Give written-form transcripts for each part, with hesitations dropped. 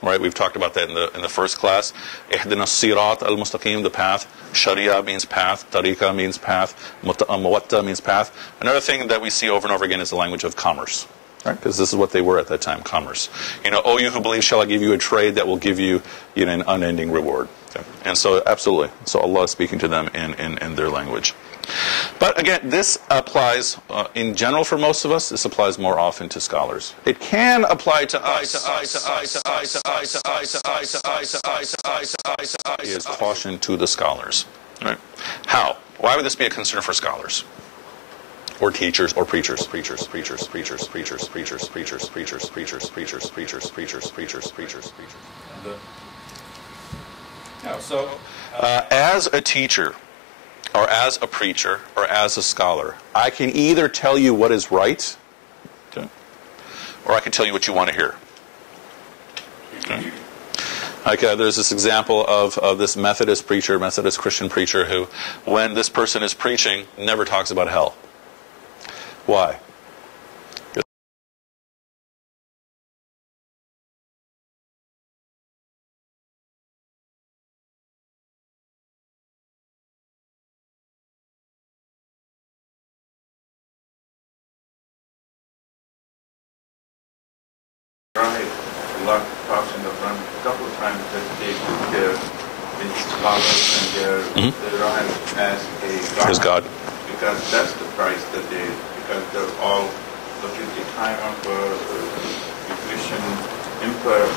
Right? We've talked about that in the first class. Ihdina sirat al-mustaqim, the path. Sharia means path. Tariqa means path. Muwatta means path. Another thing that we see over and over again is the language of commerce. Right? Because this is what they were at that time, commerce. Oh, you who believe, shall I give you a trade that will give you, an unending reward. Okay? And so, absolutely. So Allah is speaking to them in their language. But again, this applies in general for most of us. This applies more often to scholars. It can apply to us. Is caution to the scholars. Right? How? Why would this be a concern for scholars? Or teachers, or preachers. Preachers. So, as a teacher, or as a preacher, or as a scholar, I can either tell you what is right, okay, or I can tell you what you want to hear. Okay? Like there's this example of this Methodist preacher, Methodist Christian preacher, who, when this person is preaching, never talks about hell. Why? Allah talks in the Quran a couple of times that they put their scholars and their Rahim as a God. Because that's the price that because they're all looking at the time of the Christian Empire,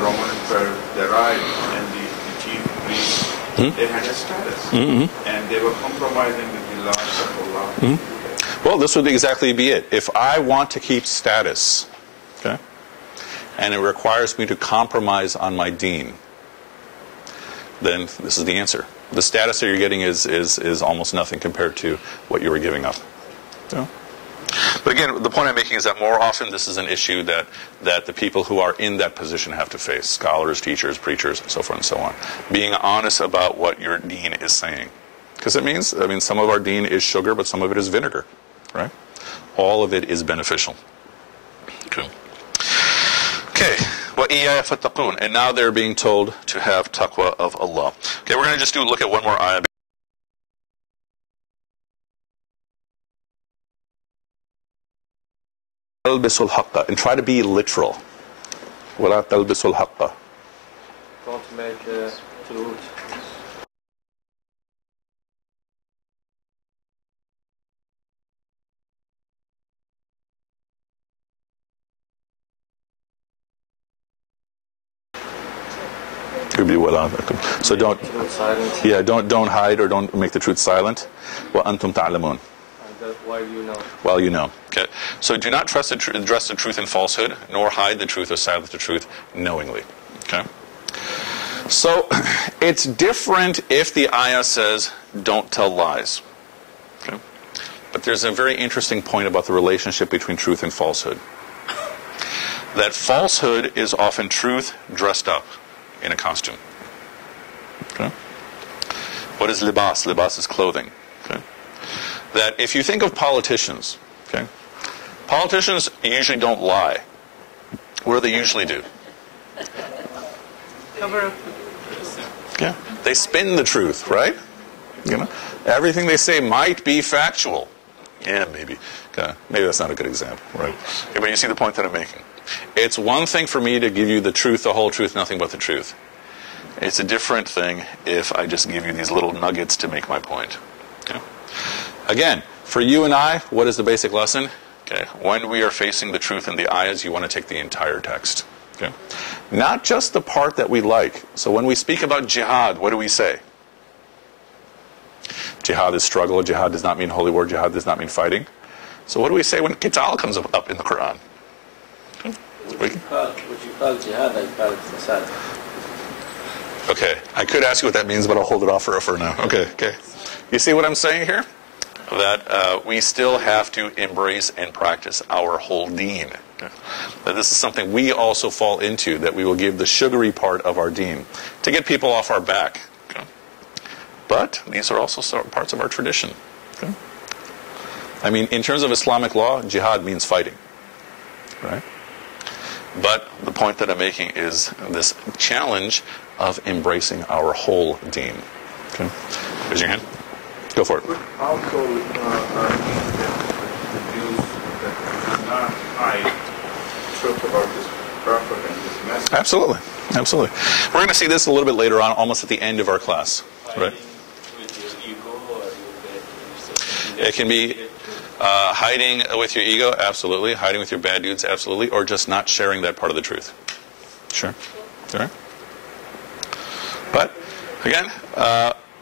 Roman Empire, their right, and the chief priests, they had a status. And they were compromising with the laws of Allah. Well, this would exactly be it. If I want to keep status, okay, and it requires me to compromise on my deen, then this is the answer. The status that you're getting is almost nothing compared to what you were giving up. So. But again, the point I'm making is that more often this is an issue that the people who are in that position have to face. Scholars, teachers, preachers, and so forth and so on. Being honest about what your deen is saying. Because it means, some of our deen is sugar, but some of it is vinegar. Right? All of it is beneficial. Okay. And now they're being told to have taqwa of Allah. Okay, we're going to just look at one more ayah. تلبسوا الحق, and try to be literal. ولا تلبسوا الحق. Don't make truth. So don't hide or don't make the truth silent. وَأَنْتُمْ تَعْلَمُونَ. While you know. Okay. So do not address the truth in falsehood, nor hide the truth or silence the truth knowingly. Okay. So it's different if the ayah says, don't tell lies. Okay. But there's a very interesting point about the relationship between truth and falsehood. That falsehood is often truth dressed up in a costume. Okay. What is libas? Libas is clothing. Okay. That if you think of politicians, okay, politicians usually don't lie. What do they usually do? Cover up. Yeah, they spin the truth, right? Everything they say might be factual. Yeah, maybe. Maybe that's not a good example, right? Okay, but you see the point that I'm making. It's one thing for me to give you the truth, the whole truth, nothing but the truth. It's a different thing if I just give you these little nuggets to make my point. Okay? Again, for you and I, what is the basic lesson? Okay, when we are facing the truth in the ayahs, you want to take the entire text. Okay? Not just the part that we like. So when we speak about jihad, what do we say? Jihad is struggle. Jihad does not mean holy war. Jihad does not mean fighting. So what do we say when qital comes up in the Quran? What you call jihad, I call it fasad. Okay, I could ask you what that means, but I'll hold it off for now. Okay. You see what I'm saying here? That we still have to embrace and practice our whole deen. Okay? That this is something we also fall into, that we will give the sugary part of our deen to get people off our back. Okay? But these are also parts of our tradition. Okay? In terms of Islamic law, jihad means fighting. Right? But the point that I'm making is this challenge of embracing our whole deen. Okay? Raise your hand. Go for it. But also, the views that do not hide truth about this Prophet and this message. Absolutely. Absolutely. We're going to see this a little bit later on, almost at the end of our class. Right? With your ego, or It can be hiding with your ego, absolutely. Hiding with your bad dudes, absolutely. Or just not sharing that part of the truth. Sure. All right. But, again,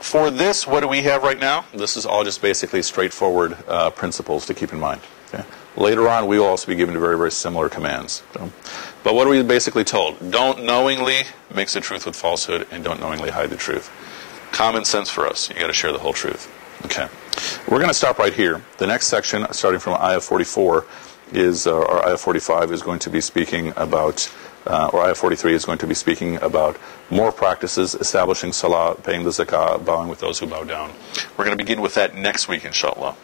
for this, what do we have right now? This is all just basically straightforward principles to keep in mind. Okay? Later on, we will also be given very, very similar commands. So, but what are we basically told? Don't knowingly mix the truth with falsehood, and don't knowingly hide the truth. Common sense for us. You got to share the whole truth. Okay. We're going to stop right here. The next section, starting from ayah 44, or ayah 45, is going to be speaking about, or ayah 43 is going to be speaking about more practices, establishing salah, paying the zakah, bowing with those who bow down. We're going to begin with that next week, inshallah.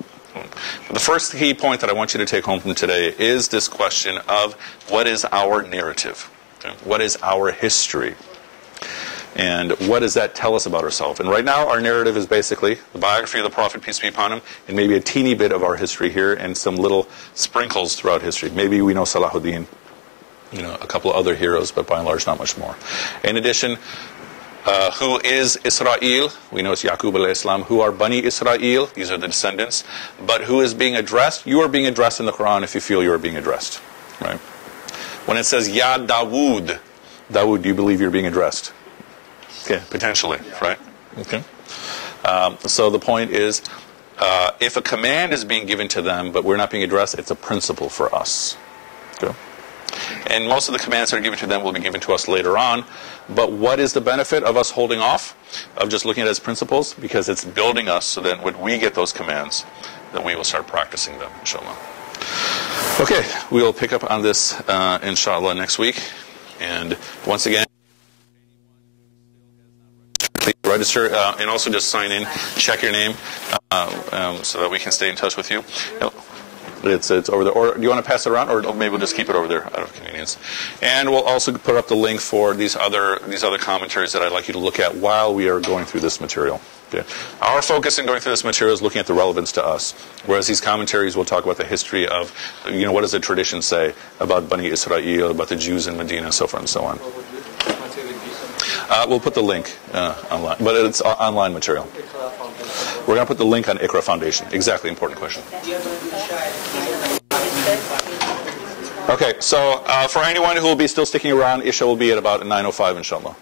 The first key point that I want you to take home from today is this question of what is our narrative? Okay? What is our history? And what does that tell us about ourselves? And right now, our narrative is basically the biography of the Prophet, peace be upon him, and maybe a teeny bit of our history here, and some little sprinkles throughout history. Maybe we know Salahuddin, a couple of other heroes, but by and large, not much more. In addition, who is Israel? We know it's Yaqub alayhi salam. Who are Bani Israel? These are the descendants. But who is being addressed? You are being addressed in the Quran if you feel you are being addressed. Right? When it says, Ya Dawood, Dawood, do you believe you're being addressed? Okay, potentially, right? Okay. So the point is, if a command is being given to them, but we're not being addressed, it's a principle for us. Okay. And most of the commands that are given to them will be given to us later on. But what is the benefit of us holding off, of just looking at it as principles? Because it's building us so that when we get those commands, then we will start practicing them, inshallah. Okay, we will pick up on this, inshallah, next week. And once again, please register and also just sign in, check your name, so that we can stay in touch with you. It's over there. Or do you want to pass it around, or maybe we'll just keep it over there out of convenience? And we'll also put up the link for these other commentaries that I'd like you to look at while we are going through this material. Okay. Our focus in going through this material is looking at the relevance to us, whereas these commentaries will talk about the history of, what does the tradition say about Bani Israel, about the Jews in Medina, and so forth and so on. We'll put the link online, but it's online material. We're going to put the link on IQRA Foundation. Exactly, important question. Okay, so for anyone who will be still sticking around, Isha will be at about 9:05, inshallah.